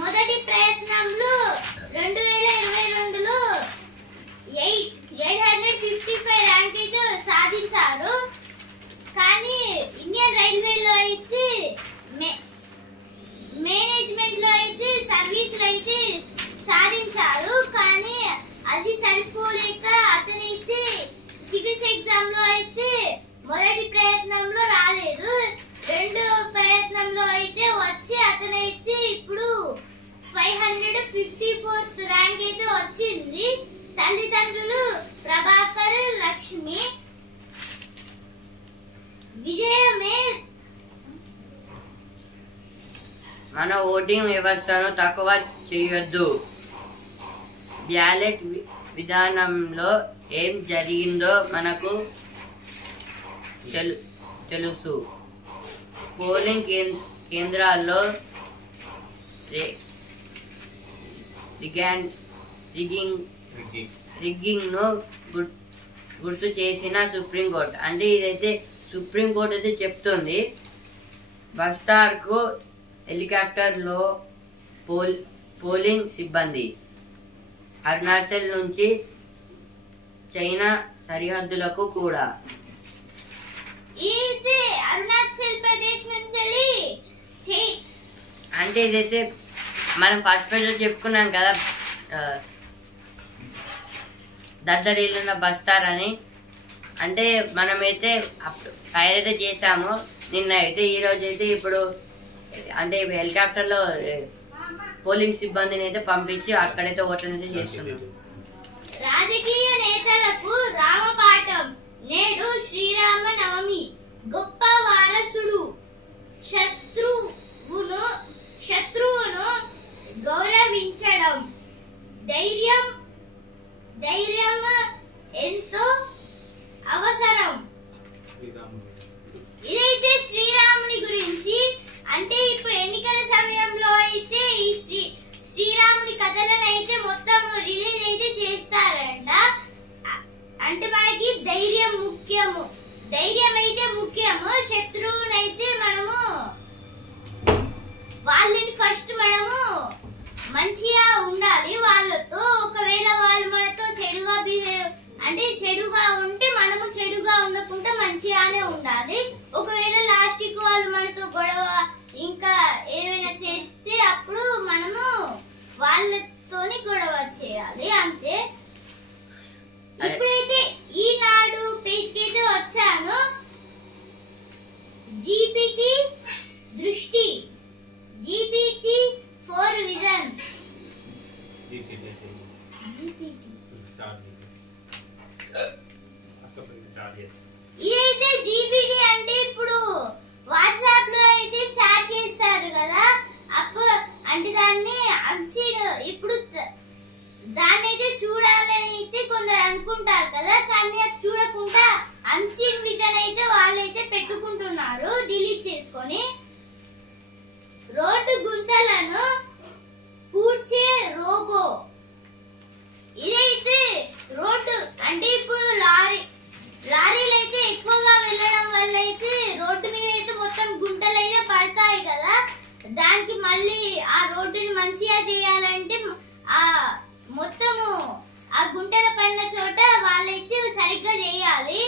మొదటి ప్రయత్నంలో 2022లో 855 ర్యాంక్ అయితే సాధించారు. కానీ ఇండియన్ రైల్వేలో అయితే మేనేజ్మెంట్ లో అయితే సర్వీసులు అయితే సాధించారు. కానీ అది సరిపోలేక అతనైతే సివిల్స్ ఎగ్జామ్ లో అయితే మొదటి ప్రయత్నంలో రాలేదు, రెండో ప్రయత్నంలో అయితే వచ్చి అతనైతే ఇప్పుడు 554th ర్యాంక్ అయితే వచ్చింది. తల్లిదండ్రులు ప్రభాకర్, లక్ష్మి. విజయమే మన ఓటింగ్ వ్యవస్థను తక్కువ చేయొద్దు. బ్యాలెట్ విధానంలో ఏం జరిగిందో మనకు తెలుసు. పోలింగ్ కేంద్రాల్లో రిగ్గింగ్ ను గుర్తు చేసిన సుప్రీంకోర్టు. అంటే ఇదైతే సుప్రీంకోర్టు అయితే చెప్తుంది. బస్తార్ కు హెలికాప్టర్ లో పోలింగ్ సిబ్బంది. అరుణాచల్ నుంచి చైనా సరిహద్దులకు కూడా. అరుణాచల్ ప్రదేశ్ నుంచి అంటే ఇదైతే మనం ఫస్ట్ పేజ్ లో చెప్పుకున్నాం కదా, దద్దరిల్లున్న బస్తార్ అని. అంటే మనమైతే ఫైర్ అయితే చేసాము నిన్న అయితే. ఈ రోజు అయితే ఇప్పుడు అంటే హెలికాప్టర్ లో పోలింగ్ సిబ్బందిని అయితే పంపించి అక్కడైతే ఓట్లను అయితే చేస్తున్నాం. రాజకీయ నేతలకు రామపాఠం. నేడు శ్రీరామ నవమి. గొప్ప వారసుడు. శత్రువును గౌరవించడం. ధైర్యం ఎంతో అవసరం. ఇదైతే శ్రీరాముని గురించి. అంటే ఇప్పుడు ఎన్నికల సమయంలో అయితే ఈ శ్రీరాముని కథలను అయితే మొత్తం రిలీజ్ అయితే చేస్తారంట. అంటే మనకి ధైర్యం అయితే ముఖ్యము. శత్రువునైతే మనము వాళ్ళని ఫస్ట్ మనము మంచిగా ఉండాలి వాళ్ళతో. ఒకవేళ వాళ్ళు మనతో చెడుగా చెడుగా ఉంటే మనము చెడుగా ఉండకుండా మంచిగానే ఉండాలి. ఒకవేళ లాస్ట్ కి వాళ్ళు మనతో గొడవ ఇంకా ఏమైనా చేస్తే అప్పుడు మనము వాళ్ళతోని గొడవ చేయాలి అంతే. ఇప్పుడైతే ఈనాడు పేజ్ కి అయితే వచ్చాను. జీపీటీ దృష్టి. GPT 4 vision. ఇదైతే జీపీటీ అంటే ఇప్పుడు అనుకుంటారు కదా, కానీ అది చూడకుండా అన్సీన్ విజన్ అయితే వాళ్ళైతే పెట్టుకుంటున్నారు డిలీట్ చేసుకొని. రోడ్డు గుంతలను పూడ్చే రోబో. ఇదైతే రోడ్డు అంటే ఇప్పుడు లారీలు అయితే ఎక్కువగా వెళ్ళడం వల్ల అయితే రోడ్డు మీద అయితే మొత్తం గుంటలు అయితే పడతాయి కదా, దానికి మళ్ళీ ఆ రోడ్డుని మంచిగా చేయాలంటే ఆ మొత్తము ఆ గుంటల పడిన చోట వాళ్ళైతే సరిగ్గా చేయాలి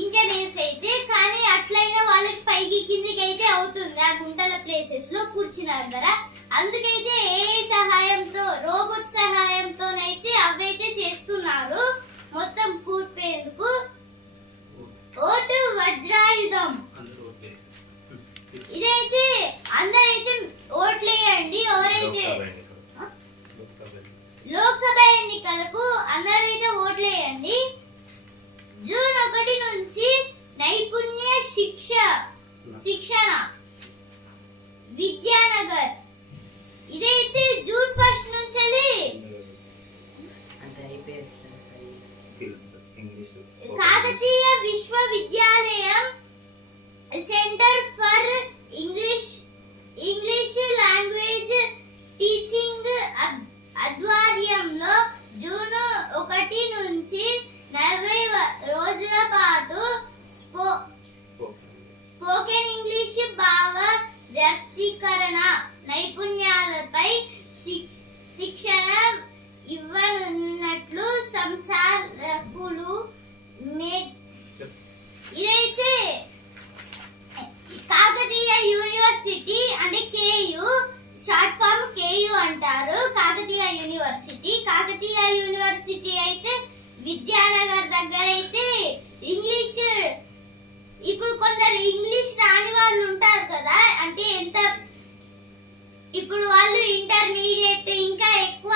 ఇంజనీర్స్ అయితే. కానీ అట్లయినా వాళ్ళకి పైకి కిందికి అయితే అవుతుంది ఆ గుంటల ప్లేసెస్ లో కూర్చున్న దగ్గర. అందుకైతే ఏఐ సహాయంతో రోబోట్ సహాయంతోనైతే అవైతే చేస్తున్నారు మొత్తం కూర్పేందుకు. ఓటు వజ్రాయుధం. ఇదైతే అందరైతే ఓట్లేయండి. ఎవరైతే లోక్సభ ఎన్నికలకు అందరైతే ఓట్లేయండి. జూన్ 1 నుంచి నైపుణ్య శిక్షణ విద్యానగర్. ఇదైతే జూన్ 1 నుంచి కాకతీయ విశ్వవిద్యాలయం centre for English language teaching ఆధ్వర్యంలో జూన్ 1 నుంచి 40 రోజుల పాటు స్పోకెన్ ఇంగ్లీష్ భావ వ్యక్తీకరణ నైపుణ్యాలపై శిక్షణ ఇవ్వనున్నట్లు సంచాలకులు. ఇదైతే కాకతీయ యూనివర్సిటీ అంటే కేయు, షార్ట్ ఫామ్ కేయు అంటారు, కాకతీయ యూనివర్సిటీ అయితే విద్యానగర్ దగ్గర అయితే ఇంగ్లీష్. ఇప్పుడు కొందరు ఇంగ్లీష్ రాని వాళ్ళు ఉంటారు కదా, అంటే ఎంత ఇప్పుడు వాళ్ళు ఇంటర్మీడియట్ ఇంకా ఎక్కువ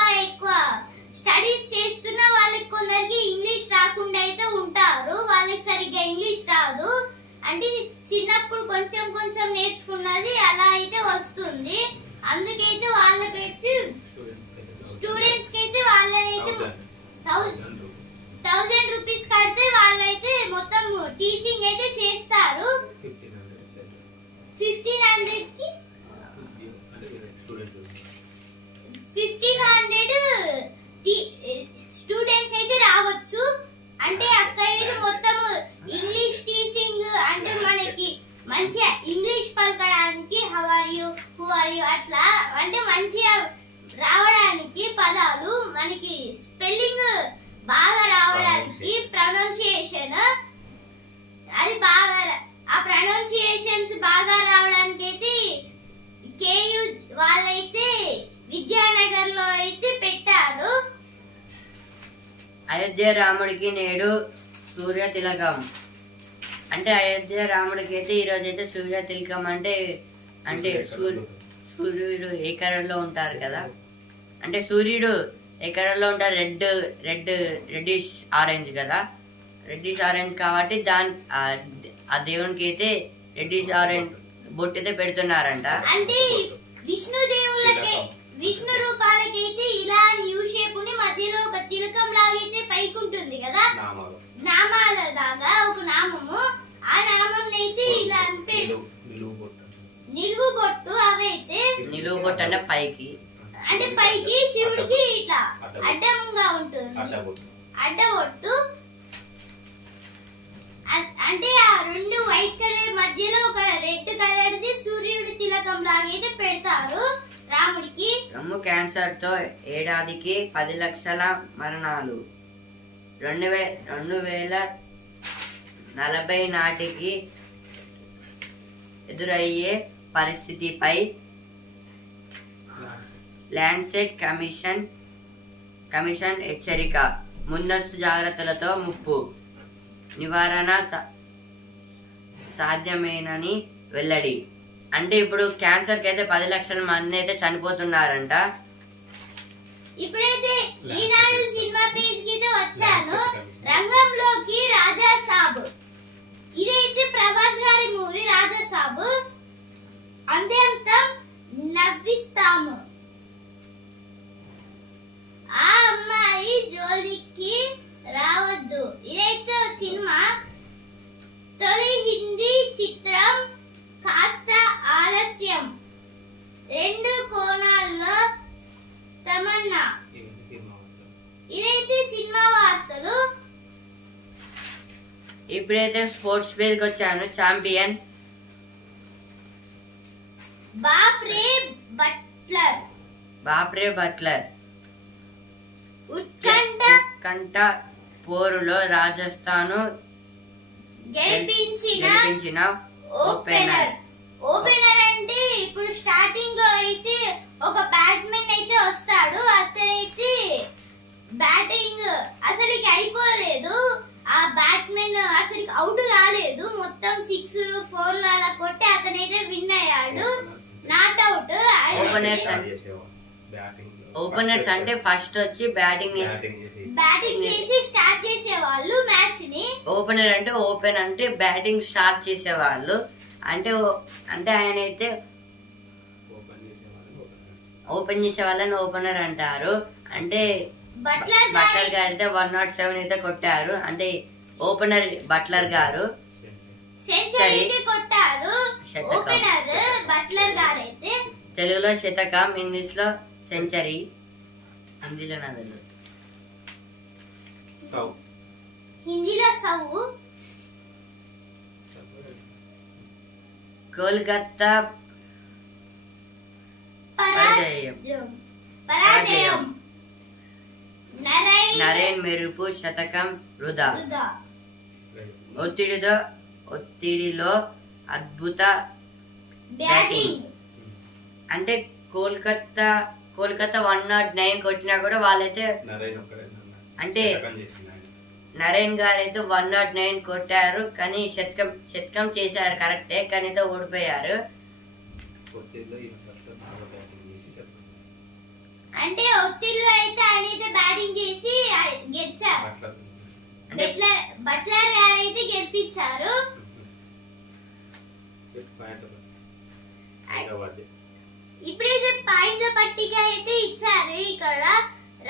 స్టడీస్ చేస్తున్న వాళ్ళకి కొందరికి ఇంగ్లీష్ రాకుండా అయితే ఉంటారు, వాళ్ళకి సరిగ్గా ఇంగ్లీష్ రాదు. అంటే చిన్నప్పుడు కొంచెం నేర్చుకున్నది అలా అయితే వస్తుంది. అందుకైతే వాళ్ళకైతే స్టూడెంట్స్ కి అయితే వాళ్ళనైతే 1000 రూపీస్ కడితే వాళ్ళైతే మొత్తం టీచింగ్ అయితే చేస్తారు. 1500 కి 1500 స్టూడెంట్స్ అయితే రావచ్చు. అంటే అక్కడైతే మొత్తం ఇంగ్లీష్ టీచింగ్ అంటే మనకి మంచిగా ఇంగ్లీష్ పలకడానికి హౌ ఆర్ యు అట్లా అంటే మంచిగా రావడానికి పదాలు మనకి స్పెల్లింగ్ బాగా రావడానికి ప్రొనౌన్సియేషన్ అది బాగా ఆ ప్రొనౌన్సియేషన్స్ బాగా రావడానికి అయితే కేయు వాళ్ళైతే విద్యానగర్ లో అయితే పెట్టారు. అయోధ్య రాముడికి నేడు సూర్య తిలకం. అంటే అయోధ్య రాముడికి అయితే ఈరోజు అయితే సూర్య తిలకం అంటే సూర్యుడు ఏ కలర్లో ఉంటారు కదా, అంటే సూర్యుడు ఏ కలర్లో ఉంటారు, రెడ్డిష్ ఆరెంజ్ కదా, రెడ్డిష్ ఆరెంజ్ కాబట్టి ఆ దేవునికి అయితే రెడ్డిష్ ఆరెంజ్ బొట్టు అయితే పెడుతున్నారంట. అంటే విష్ణు రూపాలకైతే ఇలా యూ షేప్ ని మధ్యలో ఒక తిలకం లాగైతే పైకి ఉంటుంది కదా, నామాల దాకా ఒక నామము, ఆ నామం అయితే ఇలా అంటే నిలువు బొట్టు. అవైతే నిలువు బొట్టు అంటే పైకి శివుడికి ఇట్లా అడ్డంగా ఉంటుంది అడ్డబొట్టు. అంటే ఆ 2 వైట్ కలర్ మధ్యలో ఒక రెడ్ కలర్ ది సూర్యుడి తిలకం లాగైతే పెడతారు రాముడికి. రొమ్ము క్యాన్సర్ తో ఏడాదికి 10 లక్షల మరణాలు. 2040 నాటికి ఎదురయ్యే పరిస్థితిపై ల్యాన్సెట్ కమిషన్ హెచ్చరిక. ముందస్తు జాగ్రత్తలతో ముప్పు నివారణ సాధ్యమేనని వెల్లడి. అంటే ఇప్పుడు క్యాన్సర్ కి అయితే 10 లక్షల మంది అయితే చనిపోతున్నారంట. ఇప్పుడైతే ఈనాడు సినిమా పేజ్ కి వచ్చాను. రంగంలోకి రాజా సాబ్. ఇదైతే ప్రభాస్ గారి మూవీ రాజా సాబ్. అంతేంతం నవ్విస్తాము. ఆ అమ్మాయి జోలికి రావ ఇప్పుడైతే స్పోర్ట్స్ పేరుకి వచ్చాను. ఛాంపియన్ బాప్రే బట్లర్. ఉత్కంఠ పోరులో రాజస్థాన్ గెలిపించిన ఓపెనర్. అంటే ఇప్పుడు స్టార్టింగ్ లో అయితే ఒక బ్యాట్స్మెన్ అయితే వస్తాడు. అతనైతే బ్యాటింగ్ అసలుకి అయిపోలేదు. ఆ బ్యాట్స్మెన్ అసలు అవుట్ కాలేదు. మొత్తం 6 4 అలా కొట్టి అతనైతే విన్ అయ్యాడు. Not out. ఓపెనర్స్ అంటే ఫస్ట్ వచ్చి బ్యాటింగ్ చేసి స్టార్ట్ చేసేవాళ్ళు మ్యాచ్ ని. ఓపెనర్ అంటే బ్యాటింగ్ స్టార్ట్ చేసేవాళ్ళు. అంటే ఆయన అయితే ఓపెన్ చేసే వాళ్ళని ఓపెనర్ అంటారు. అంటే బట్లర్ గారు అయితే 107 అయితే కొట్టారు. అంటే ఓపెనర్ బట్లర్ గారు సెంచరీ కొట్టారు. ఓపెనర్ బట్లర్ గారు అయితే తెలుగులో శతకం, ఇంగ్లీష్ లో సెంచరీ, హిందీలో నదులు, హిందీలో సౌ. కోల్కతా పరాజయం. నరేన్ మెరుపు, శతకం వృధా. ఒత్తిడిలో అద్భుత బ్యాటింగ్. అంటే కోల్కతా 109 కొట్టినా కూడా వాళ్ళైతే అంటే నరేన్ గారు అయితే 109 కొట్టారు. కానీ శతకం చేశారు కరెక్టే, కానీ అయితే ఓడిపోయారు. అంటే ఒత్తిడిలో అయితే ఆయన అయితే బ్యాటింగ్ చేసి గెలిచారు. బట్లర్ గారు అయితే గెలిపించారు. ఇప్పుడైతే పాయింట్ల పట్టిక అయితే ఇచ్చారు. ఇక్కడ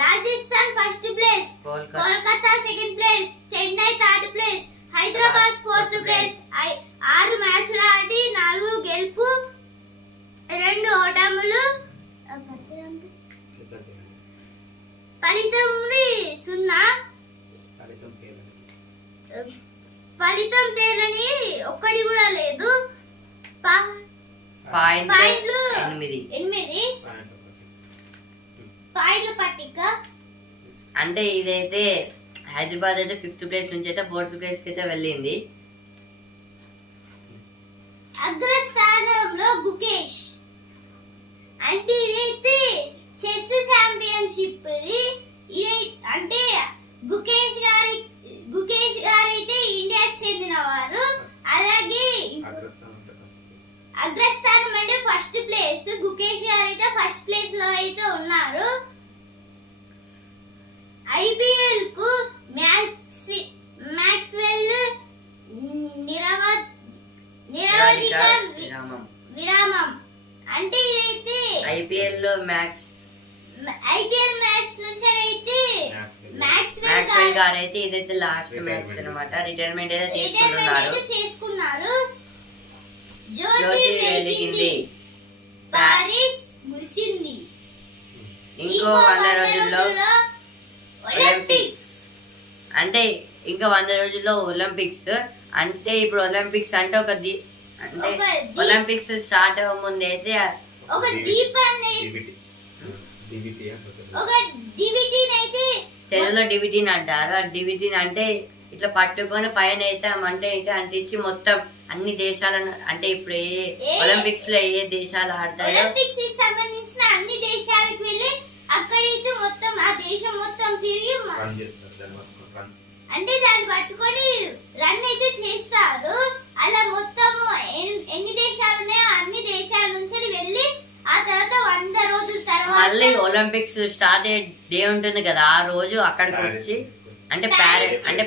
Rajasthan first place, Kolkata second place, Chennai third place, Hyderabad fourth place. 6 మ్యాచ్లు ఆడి 4 గెలుపు, 2 ఓటములు. ఫలితం 0. ఫలితం తేలని ఒక్కడి కూడా లేదు. పాయింట్లు 8 పాయింట్ల పట్టిక. అంటే ఇదైతే హైదరాబాద్ అయితే 5th ప్లేస్ నుంచి అయితే 4th ప్లేస్ కి అయితే వెళ్ళింది. అగ్రస్థానంలో గుకేష్. అంటే ఇదైతే చెస్ ఛాంపియన్షిప్. అంటే గుకేష్ గారు అయితే ఇండియాకి చెందిన వారు. అలాగే అగ్రస్థానం అంటే ఫస్ట్ ప్లేస్. గుకేష్ గారు అయితే ఫస్ట్ ప్లేస్ లో అయితే ఉన్నారు. ఐపీఎల్ కు మ్యాక్స్వెల్ నిరవధిక విరామం. అంటే ఇదైతే ఐపీఎల్ మ్యాచ్ నుంచి అయితే మ్యాక్స్వెల్ గారు అయితే ఇదైతే లాస్ట్ మ్యాచ్ అన్నమాట. రిటైర్మెంట్ అయితే చేసుకున్నారు. జ్యోతి వెలిగింది, పారిస్ మురిసింది. ఇంకో 100 రోజుల్లో ఒలింపిక్స్. అంటే ఇంకా 100 రోజుల్లో ఒలింపిక్స్. అంటే ఇప్పుడు ఒలింపిక్స్ అంటే ఒలింపిక్స్ స్టార్ట్ అవ్వ ముందు అయితే ఒక తెలుగులో డివిటీని అంటారు. ఆ డివిటీని అంటే ఇట్లా పట్టుకొని పైన అయితే అంటించి మొత్తం అన్ని దేశాలను, అంటే ఇప్పుడు ఒలింపిక్స్ లో ఏ దేశాలు ఆడతాయో ఒలింపిక్స్ కి సంబంధించిన అన్ని దేశాలకు వెళ్ళి అక్కడైతే మొత్తం ఆ దేశం మొత్తం తిరిగి అంటే దాన్ని పట్టుకొని రన్ అయితే చేస్తారు. అలా మొత్తము ఎన్ని దేశాలు ఉన్నాయో అన్ని దేశాల నుంచి వెళ్ళి ఆ తర్వాత 100 రోజుల తర్వాత మళ్ళీ ఒలింపిక్స్ స్టార్ట్ అయ్యే డే ఉంటుంది కదా, ఆ రోజు అక్కడికి వచ్చి అంటే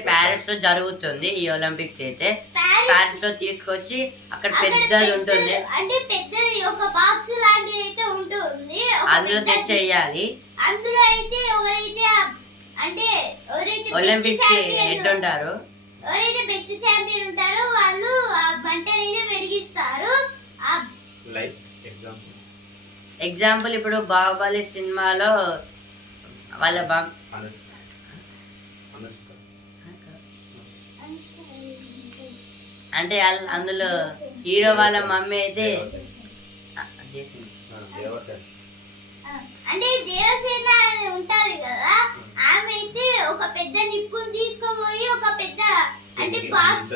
ప్యారిస్ లో జరుగుతుంది ఈ ఒలింపిక్స్. అయితే ప్యారిస్ లో తీసుకొచ్చి అక్కడ పెద్దది ఉంటుంది. అంటే పెద్దది ఒక బాక్స్ లాంటిది అయితే ఉంటుంది. అందులో తెచ్చేయాలి. అందులో అయితే ఎవరైతే ఒలింపిక్స్ కి హెడ్ ఉంటారు, ఎవరైతే బెస్ట్ ఛాంపియన్ ఉంటారో వాళ్ళు ఆ మంటని వెలిగిస్తారు. ఎగ్జాంపుల్ ఇప్పుడు బాహుబలి సినిమాలో వాళ్ళ అంటే అందులో హీరో వాళ్ళ మమ్మీ అయితే అంటే దేవసేన అని ఉంటది కదా, ఆమె అయితే ఒక పెద్ద నిప్పుని తీసుకుపోయి ఒక పెద్ద అంటే బాక్స్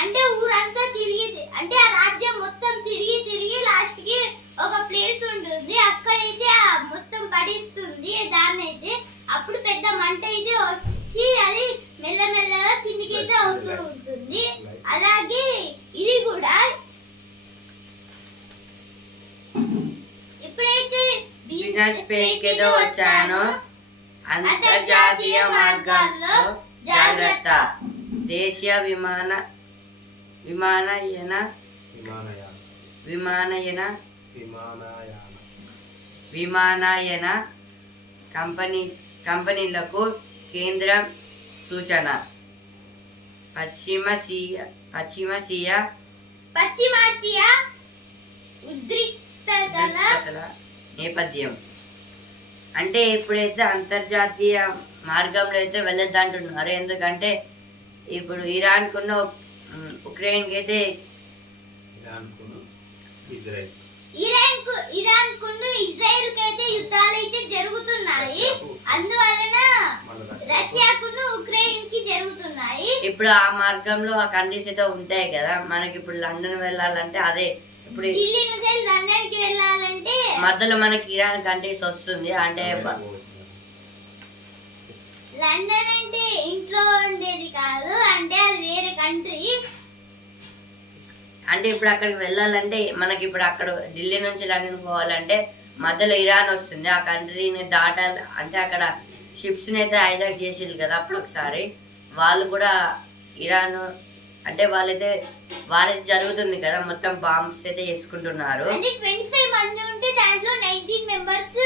అంటే ఊరంతా తిరిగి అంటే ఆ రాజ్యం మొత్తం తిరిగి లాస్ట్ కి ఒక ప్లేస్ ఉంటుంది, అక్కడైతే మొత్తం పడిస్తుంది దాన్ని అయితే. అప్పుడు పెద్ద మంట అయితే వచ్చి అది మెల్లమెల్లగా కిందికైతే అవుతూ ఉంటుంది. అలాగే ఇది కూడా ఇప్పుడైతే బిజినెస్ పేజ్ కి వచ్చాను. అంతర్జాతీయ మార్గాల్లో జాగ్రత్త. దేశీయ విమానయాన కంపెనీలకు కేంద్రం సూచన. పశ్చిమాసియా ఉద్రిక్తతల నేపథ్యం. అంటే ఇప్పుడైతే అంతర్జాతీయ మార్గంలో అయితే వెళ్ళొద్దంటున్నారు. ఎందుకంటే ఇప్పుడు ఇరాన్ కున్న ఉక్రెయిన్ కి అయితే ఇరాన్ కున్న ఇజ్రాయెల్ కి అయితే యుద్ధాలు అయితే జరుగుతున్నాయి. అందువలన రష్యాకును ఉక్రెయిన్ కి జరుగుతున్నాయి. ఇప్పుడు ఆ మార్గంలో ఆ కంట్రీస్ అయితే ఉంటాయి కదా. మనకి ఇప్పుడు లండన్ వెళ్ళాలంటే అదే, ఇప్పుడు ఢిల్లీ నుంచి లండన్ కి వెళ్ళాలంటే మధ్యలో మనకి ఇరాన్ కంట్రీస్ వస్తుంది. అంటే లండన్ అంటే ఇంట్లో ఉండేది కాదు, అంటే అది వేరే కంట్రీ. అంటే ఇప్పుడు అక్కడికి వెళ్ళాలంటే మనకి ఇప్పుడు అక్కడ ఢిల్లీ నుంచి లండన్ పోవాలంటే మధ్యలో ఇరాన్ వస్తుంది. ఆ కంట్రీని దాటాలి అంటే అక్కడ షిప్స్ ని అయితే హైజాక్ చేసేది కదా అప్పుడు ఒకసారి. వాళ్ళు కూడా ఇరాన్ అంటే వాళ్ళైతే జరుగుతుంది కదా, మొత్తం బాంబ్స్ అయితే చేసుకుంటున్నారు. అంటే 25 మంది ఉంటే దాంట్లో 19 మెంబర్స్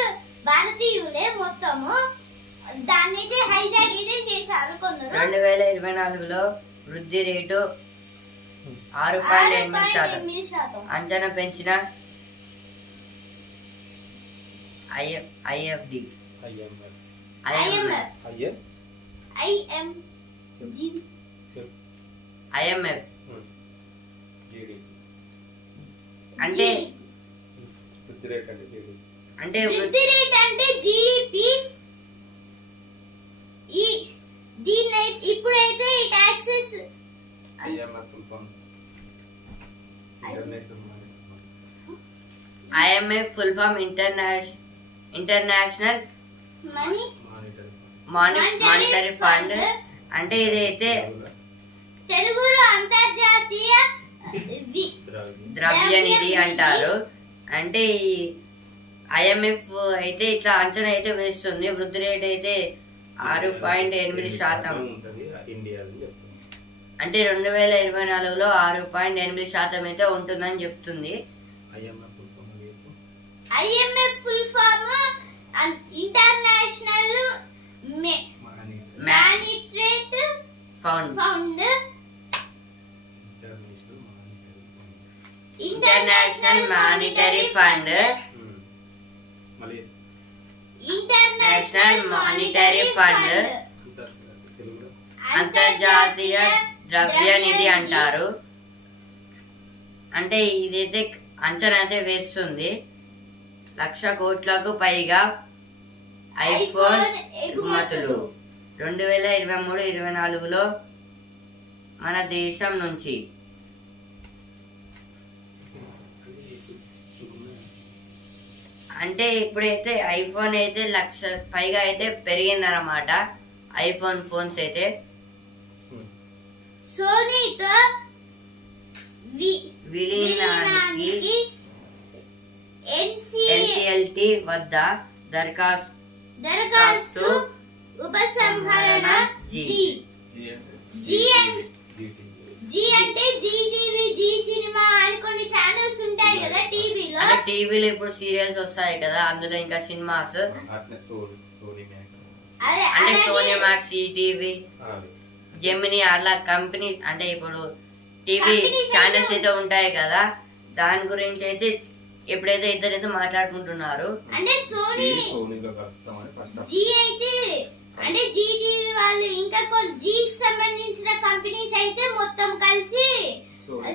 భారతీయులే మొత్తము. దాన్ని అయితే హైజాక్ అయితే చేశారు కొందరు. 2024లో వృద్ధి రేటు 6.8% అంచనా పెంచిన IMF. అంటే వృద్ధి రేట్ అంటే జీడిపి. ఇప్పుడైతే ఈ taxes IMF full form international monetary fund. అంటే ఇదైతే తెలుగులో అంతర్జాతీయ ద్రవ్య నిధి అంటారు. అంటే ఈ IMF అయితే ఇట్లా అంచనా అయితే వేస్తుంది. వృద్ధి రేట్ అయితే 6.8%. అంటే 2024లో 6.8% అయితే ఉంటుందని చెప్తుంది. IMF full form international monetary fund. International monetary fund. International monetary fund అంతర్జాతీయ ద్రవ్య నిధి అంటారు. అంటే ఇదైతే అంచనా అయితే వేస్తుంది. 1,00,000 కోట్లకు పైగా ఐఫోన్ ఎగుమతులు 2023-24లో మన దేశం నుంచి. అంటే ఇప్పుడైతే ఐఫోన్ అయితే 1,00,000 పైగా అయితే పెరిగిందన్నమాట. ఐఫోన్ ఫోన్స్ అయితే సోనీతో విలీనానికి NCLT వద్ద దరఖాస్తు ఉపసంహరణ. జీ అంటే జీ టీవీ, జీ సినిమా అని కొన్ని ఛానల్స్ ఉంటాయి కదా టీవీలో. టీవీలో ఇప్పుడు సీరియల్స్ వస్తాయి కదా, అందులో ఇంకా సినిమాస్ అంటే సోనీ మ్యాక్స్, ఈటీవీ, జెమిని అలా కంపెనీ అంటే ఇప్పుడు టీవీ ఛానల్స్ అయితే ఉంటాయి కదా. దాని గురించి అయితే ఎప్పుడైతే ఇద్దరైతే మాట్లాడుకుంటున్నారు. అంటే సోనీ జీ అయితే అంటే జీటీవీ వాళ్ళు ఇంకా కొన్ని జీకి సంబంధించిన కంపెనీస్ అయితే మొత్తం కలిసి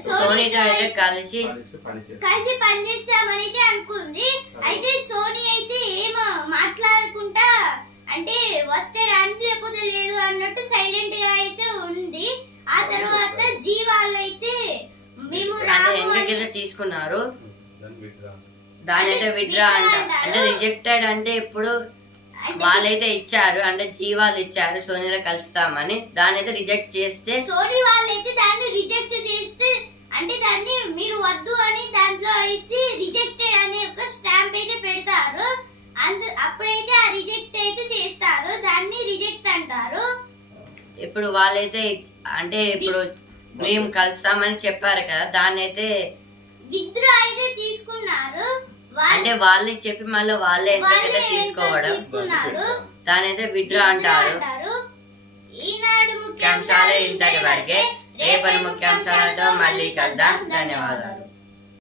సోనీతో అయితే కలిసి పనిచేస్తామని అయితే అనుకుంది. అయితే సోనీ అయితే ఏమో మాట్లాడుకుంటా అంటే వస్తే రండి లేకపోతే లేదు అన్నట్టు సైలెంట్ గా అయితే ఉంది. ఆ తర్వాత జీ వాళ్ళు అయితే మేము ఎందుకైతే తీసుకున్నారు దాని అయితే విత్డ్రా అంటే రిజెక్టెడ్ అంటే ఇప్పుడు వాళ్ళైతే ఇచ్చారు అంటే జీ వాళ్ళు ఇచ్చారు సోనీలో కలుస్తామని, దాని అయితే రిజెక్ట్ చేస్తే సోనీ వాళ్ళైతే దాన్ని రిజెక్ట్ చేస్తే అంటే దాన్ని మీరు వద్దు అని దాంట్లో అయితే రిజెక్టెడ్ అనే ఒక స్టాంప్ అయితే పెడతారు. అప్పుడైతే ఆ రిజెక్ట్ అయితే చేస్తారు, దాన్ని రిజెక్ట్ అంటారు. ఇప్పుడు వాళ్ళైతే అంటే ఇప్పుడు మేము కలుస్తామని చెప్పారు కదా, దాన్ని అయితే విత్డ్రా అయితే తీసుకున్నారు. అంటే వాళ్ళే చెప్పి మళ్ళీ వాళ్ళే తీసుకోవడం దాని అయితే విత్డ్రా అంటారు. ఈనాడు ముఖ్యాంశాలు ఇంతటి వరకే. రేపటి ముఖ్యాంశాలతో మళ్ళీ కలుద్దాం. ధన్యవాదాలు.